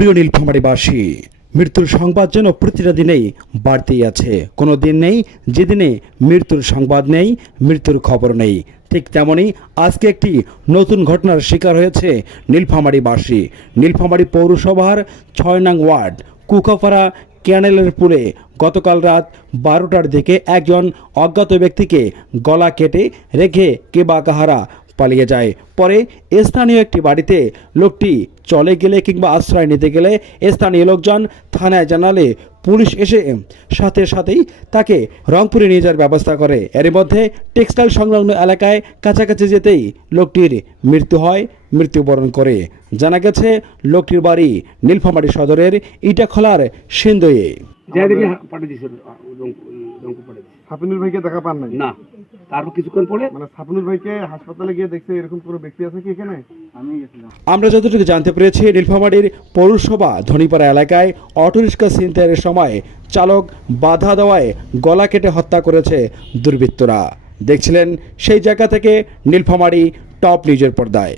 প্রিয় নীলফামারীবাসী, মৃত্যুর সংবাদ যেন প্রতিটা দিনেই বাড়তেই আছে। কোনো দিন নেই যেদিনে মৃত্যুর সংবাদ নেই, মৃত্যুর খবর নেই। ঠিক তেমনই আজকে একটি নতুন ঘটনার শিকার হয়েছে নীলফামারীবাসী। নীলফামারী পৌরসভার ৬ নং ওয়ার্ড কুকাপাড়া ক্যানেলের পুলে গতকাল রাত ১২টার দিকে একজন অজ্ঞাত ব্যক্তিকে গলা কেটে রেখে কে বা কাহারা পালিয়ে যায়। পরে স্থানীয় একটি বাড়িতে লোকটি চলে গেলে কিংবা আশ্রয় নিতে গেলে স্থানীয় লোকজন থানায় জানালে পুলিশ এসে সাথে সাথেই তাকে রংপুরে নিয়ে যাওয়ার ব্যবস্থা করে। এর মধ্যে টেক্সটাইল সংলগ্ন এলাকায় কাছাকাছি যেতেই লোকটির মৃত্যু হয়, মৃত্যুবরণ করে। জানা গেছে লোকটির বাড়ি নীলফামারী সদরের ইটাখলার সিন্দয়ে। সাপিনুর ভাইকে দেখা পান নাই? না, তারপর কিছুক্ষণ পরে মানে সাপিনুর ভাইকে হাসপাতালে গিয়ে দেখছে এরকম কোনো ব্যক্তি আছে কি এখানে? আমি গেছিলাম। আমরা যতটুকু জানতে পেরেছি, নীলফামারীর পৌরসভা ধনীপাড়া এলাকায় অটোরিক্সা ছিনতাইয়ের সময় চালক বাধা দেওয়ায় গলা কেটে হত্যা করেছে দুর্বৃত্তরা। দেখছিলেন সেই জায়গা থেকে নীলফামারী টপ নিউজের পর্দায়।